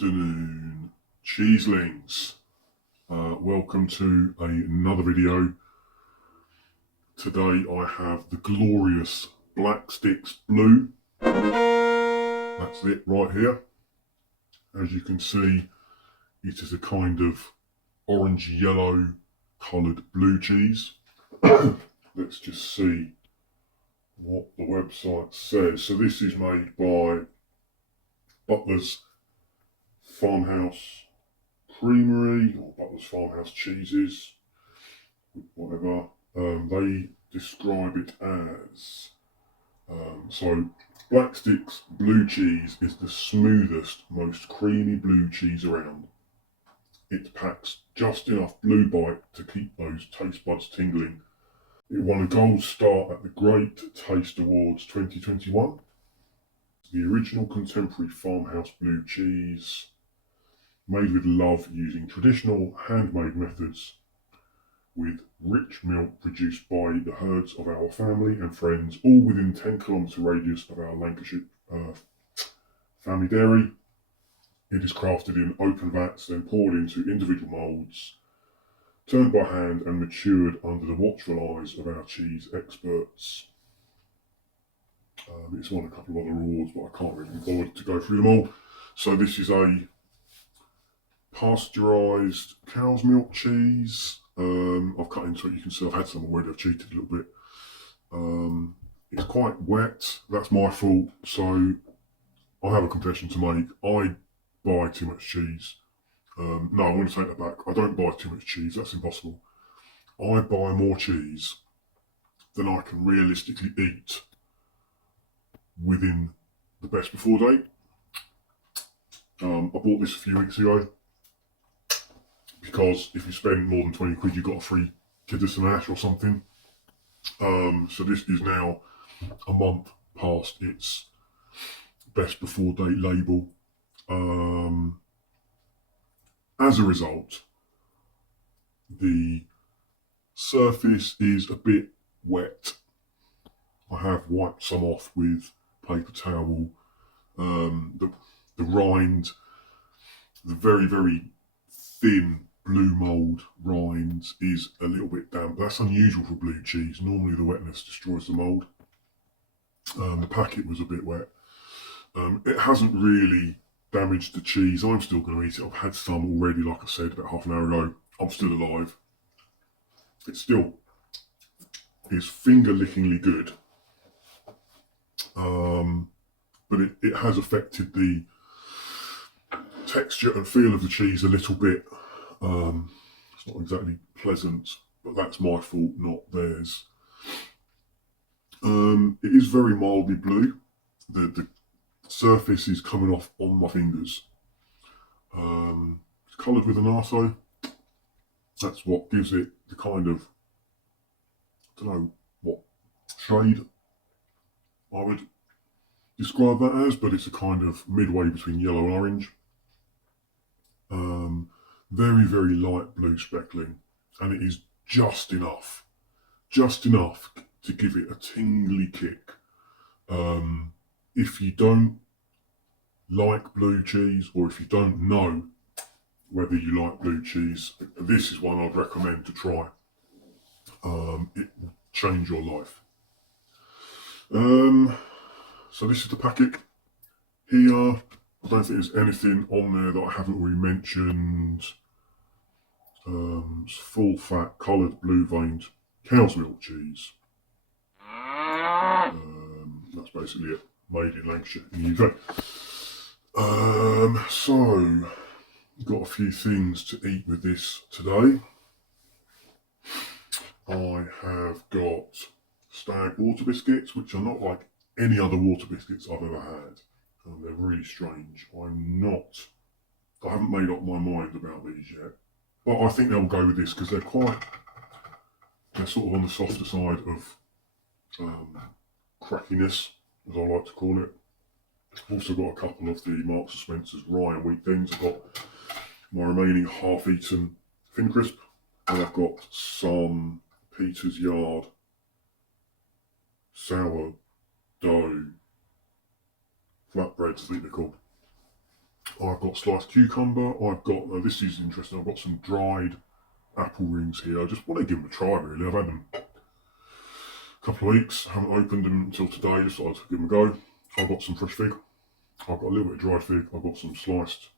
afternoon, cheeselings. Welcome to another video. Today I have the glorious Blacksticks Blue. That's it right here. As you can see, it is a kind of orange-yellow coloured blue cheese. Let's just see what the website says. So this is made by Butler's Farmhouse Creamery, or Butler's Farmhouse Cheeses, whatever. They describe it as, so Blacksticks Blue Cheese is the smoothest, most creamy blue cheese around. It packs just enough blue bite to keep those taste buds tingling. It won a gold star at the Great Taste Awards 2021. The original contemporary farmhouse blue cheese, made with love using traditional handmade methods, with rich milk produced by the herds of our family and friends, all within 10-kilometre radius of our Lancashire family dairy. It is crafted in open vats, then poured into individual moulds, turned by hand and matured under the watchful eyes of our cheese experts. It's won a couple of other awards, but I can't really be bothered to go through them all. So this is a pasteurised cow's milk cheese. I've cut into it, you can see I've had some already, I've cheated a little bit. It's quite wet, that's my fault. So I have a confession to make. I buy too much cheese. No, I'm going to take that back. I don't buy too much cheese, that's impossible. I buy more cheese than I can realistically eat within the best before date. I bought this a few weeks ago because if you spend more than 20 quid, you got a free Kiddos and Ash or something. So this is now a month past its best before date label. As a result, the surface is a bit wet. I have wiped some off with paper towel. The rind, the very, very thin blue mould rind is a little bit damp. That's unusual for blue cheese. Normally the wetness destroys the mould. The packet was a bit wet. It hasn't really damaged the cheese. I'm still going to eat it. I've had some already, like I said, about half an hour ago. I'm still alive. It still is finger-lickingly good. But it has affected the texture and feel of the cheese a little bit. It's not exactly pleasant, but that's my fault, not theirs. It is very mildly blue. The surface is coming off on my fingers. It's coloured with anato. That's what gives it the kind of, I don't know what shade I would describe that as, but it's a kind of midway between yellow and orange. Very, very light blue speckling, and it is just enough to give it a tingly kick. If you don't like blue cheese, or if you don't know whether you like blue cheese, this is one I'd recommend to try. It will change your life. So this is the packet here. I don't think there's anything on there that I haven't already mentioned. It's full fat, coloured, blue veined cow's milk cheese. That's basically it. Made in Lancashire in the UK. So, got a few things to eat with this today. I have got Stag water biscuits, which are not like any other water biscuits I've ever had. They're really strange. I haven't made up my mind about these yet, but I think they'll go with this because they're sort of on the softer side of crackiness, as I like to call it. I've also got a couple of the Marks and Spencer's rye and wheat things. I've got my remaining half-eaten Thin Crisp, and I've got some Peter's Yard sourdough flatbreads, I think they're called. I've got sliced cucumber. I've got, this is interesting, I've got some dried apple rings here. I just want to give them a try really. I've had them a couple of weeks, haven't opened them until today, just thought I'd give them a go. I've got some fresh fig. I've got a little bit of dried fig. I've got some sliced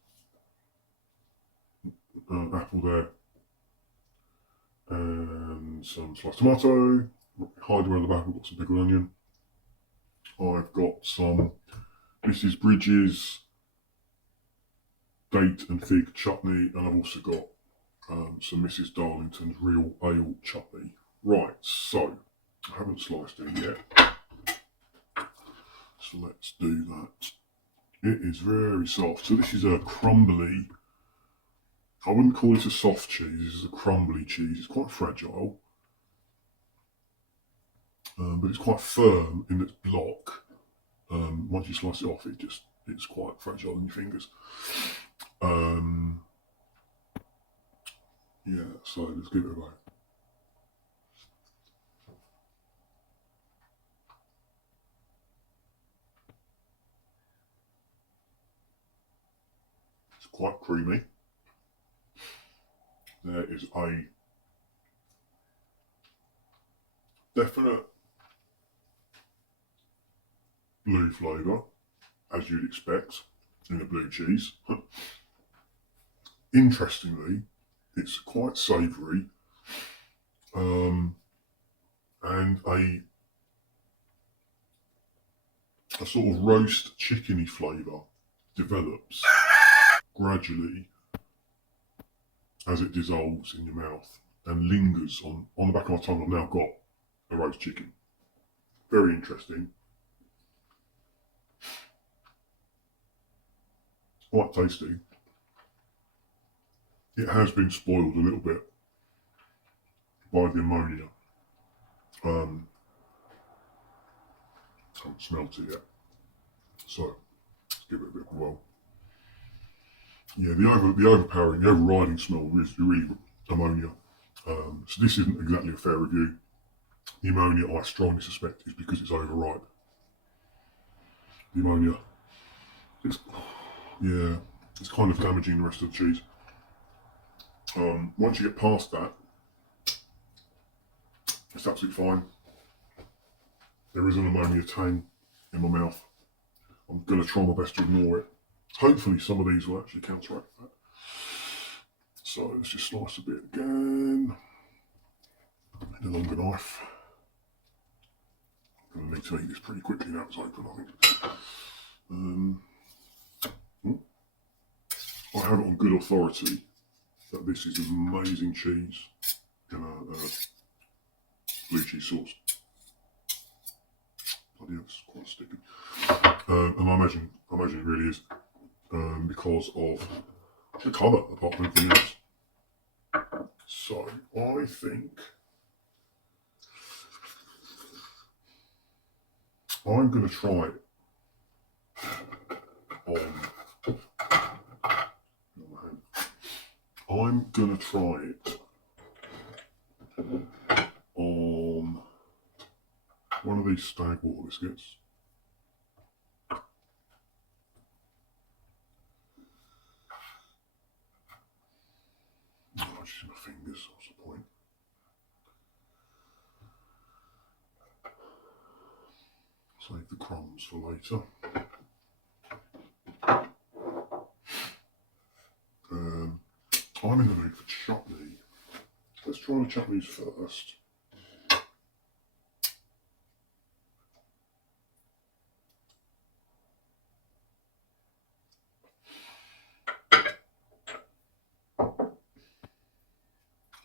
apple there. And some sliced tomato. Hide around the back, I've got some pickled onion. I've got some Mrs. Bridges date and fig chutney, and I've also got some Mrs. Darlington's real ale chutney. Right, so I haven't sliced any yet, so let's do that. It is very soft. So this is a crumbly, I wouldn't call it a soft cheese, this is a crumbly cheese. It's quite fragile, but it's quite firm in its block. Once you slice it off, it's quite fragile in your fingers. Yeah, so let's give it a go. It's quite creamy. There is a definite blue flavour, as you'd expect in a blue cheese. Interestingly, it's quite savoury, and a sort of roast chickeny flavour develops gradually as it dissolves in your mouth and lingers on the back of my tongue. I've now got a roast chicken. Very interesting. Quite tasty. It has been spoiled a little bit by the ammonia. Haven't smelt it yet, so let's give it a bit of a whirl. Yeah, the overpowering, the overriding smell is really ammonia. So this isn't exactly a fair review. The ammonia, I strongly suspect, is because it's overripe. The ammonia, it's kind of damaging the rest of the cheese. Once you get past that, it's absolutely fine. There is an ammonia tang in my mouth. I'm going to try my best to ignore it. Hopefully some of these will actually counteract that. So let's just slice a bit again. A longer knife. I'm going to need to eat this pretty quickly now it's open, I think. I have it on good authority that this is amazing cheese in a blue cheese sauce. Bloody hell, it's quite sticky. And I imagine it really is, because of the colour, apart from anything else. So I think I'm going to try it on. I'm going to try it on one of these stag water biscuits. Oh, just my fingers, what's the point? Save the crumbs for later. I'm in the mood for chutney. Let's try the chutneys first.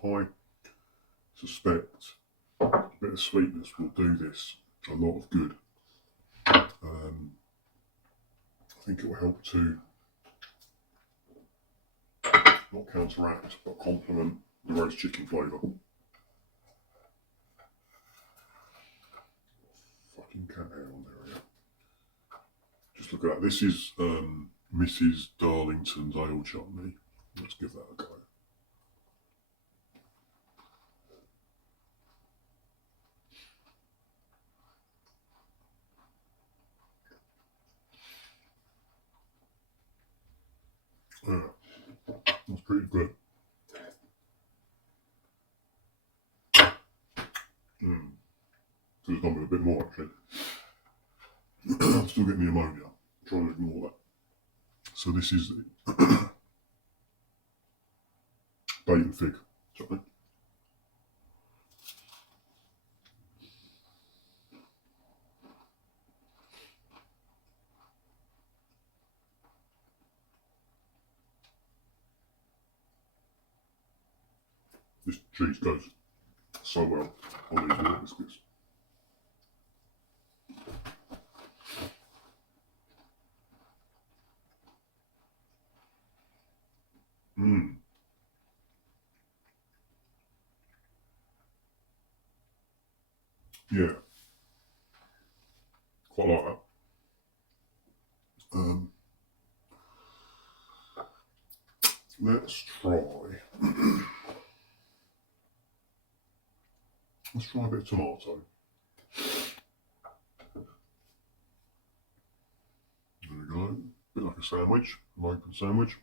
I suspect a bit of sweetness will do this a lot of good. I think it will help to not counteract but complement the roast chicken flavour. Fucking cat hair on there, yeah. Just look at that. This is Mrs. Darlington's ale chutney. Let's give that a go. Yeah, that's pretty good. Could have done with a bit more actually. I'm still getting the ammonia. Try to ignore that. So this is the bait and fig. Something. This cheese goes so well on these water biscuits. Mmm. Yeah. Quite like that. Let's try. Let's try a bit of tomato. There we go. A bit like a sandwich, an open sandwich.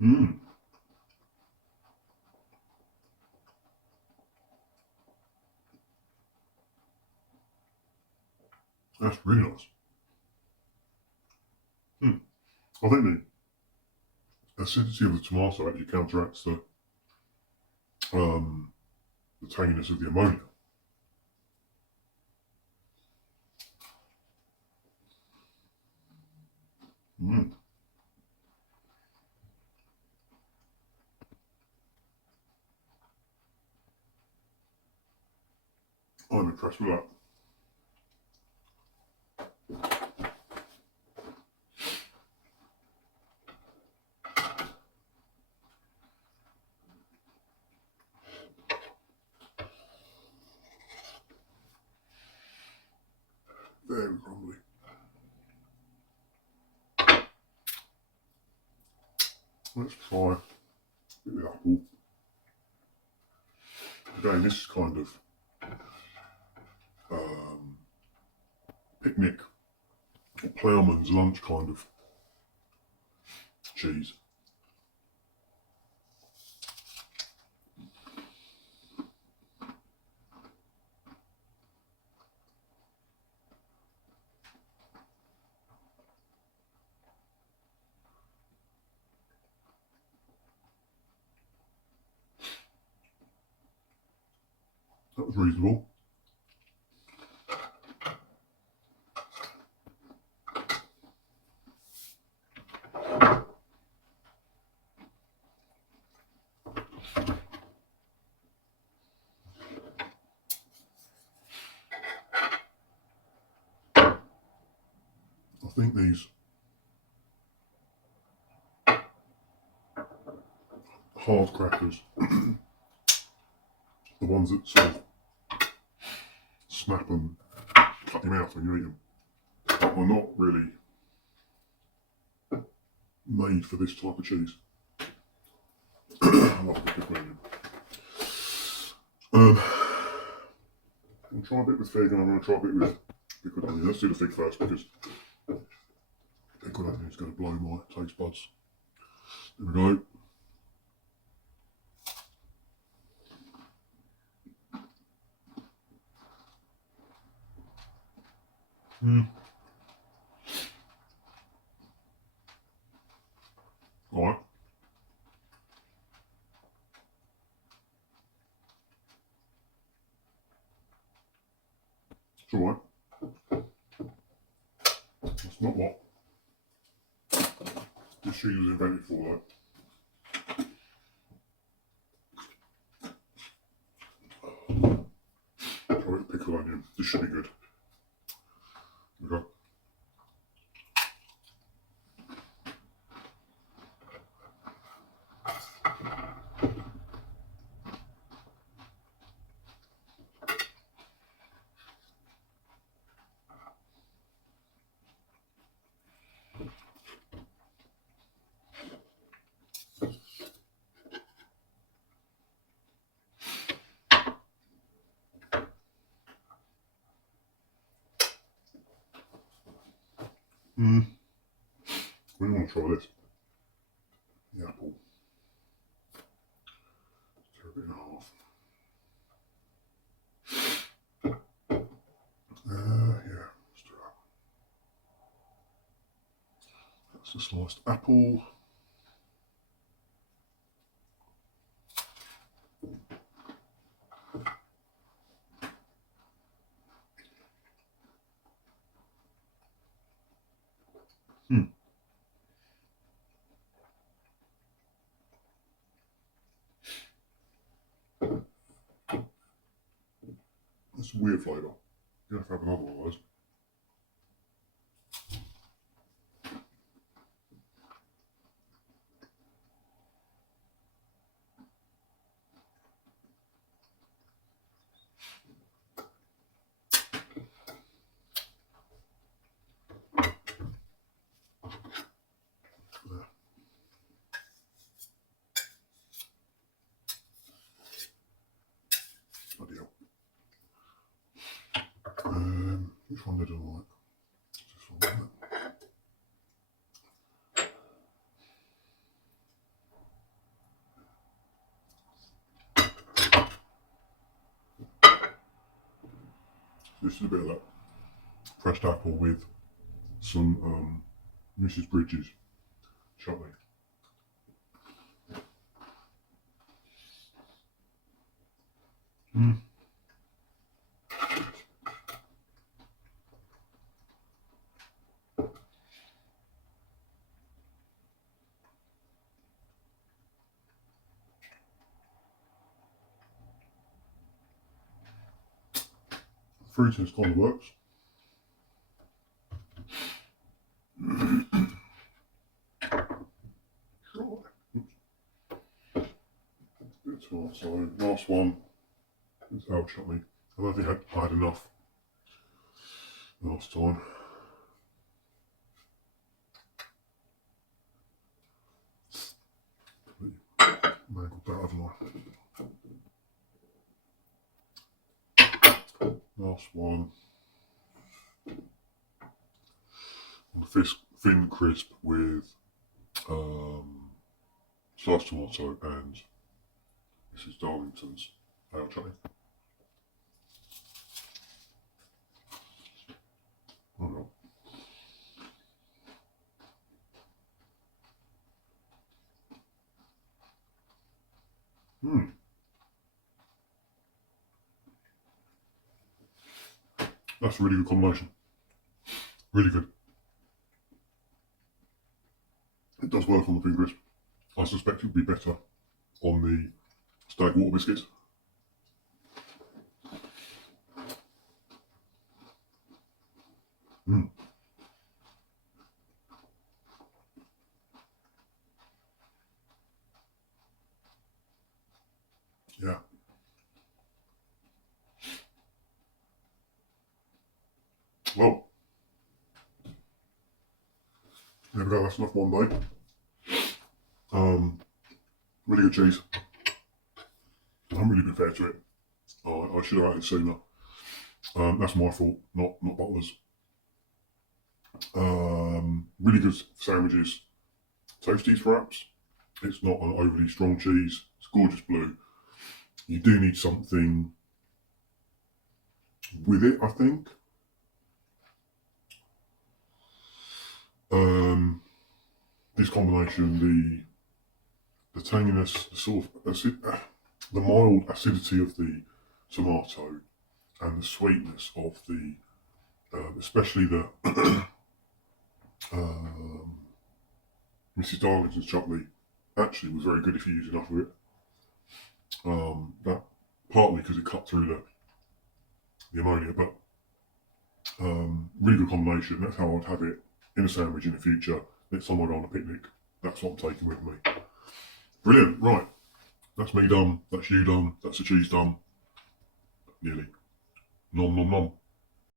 Mmm. That's really nice. I think the acidity of the tomato actually counteracts the tanginess of the ammonia. Mm. I'm impressed with that. Very crumbly. Let's try a bit of apple. Again, this is kind of picnic or ploughman's lunch kind of cheese. That was reasonable. I think these hard crackers, the ones that sort of snap and cut your mouth when you eat them, are not really made for this type of cheese. I love the pickled onion. I'll try a bit with fig and I'm going to try a bit with pickled onion. Let's do the fig first because pickled onion is going to blow my taste buds. There we go. Alright. It's alright. That's not what this cheese was invented for though. Try with pickled onion. This should be good. There we go. Really want to try this. The apple. Tear it in half. Yeah, let's do that. That's the sliced apple. That's a weird flavour. You have to have another one of those. Bloody hell. Which one did I like? This one, wasn't it? This is a bit of that pressed apple with some Mrs. Bridges chutney. Fruitiness kind of works. So last one is our chutney. I don't think I had enough last time. Mangled that, haven't I? Last one. On the thin crisp with sliced tomato and Mrs. Darlington's ale chutney. Oh no. That's a really good combination. Really good. It does work on the thin crisp. I suspect it would be better on the stag water biscuits. Yeah. Well, there we go, that's enough one day. Really good cheese. I haven't really been fair to it. I should have had it sooner. That's my fault, not Butler's. Really good sandwiches. Toasties perhaps. It's not an overly strong cheese. It's gorgeous blue. You do need something with it, I think. This combination, the tanginess, the sort of the mild acidity of the tomato, and the sweetness of the, especially the Mrs. Darlington's chutney, actually was very good if you use enough of it. That partly because it cut through the ammonia, but really good combination. That's how I'd have it in a sandwich in the future. Next time I go on a picnic, that's what I'm taking with me. Brilliant, right. That's me done, that's you done, that's the cheese done. Nearly. Nom nom nom.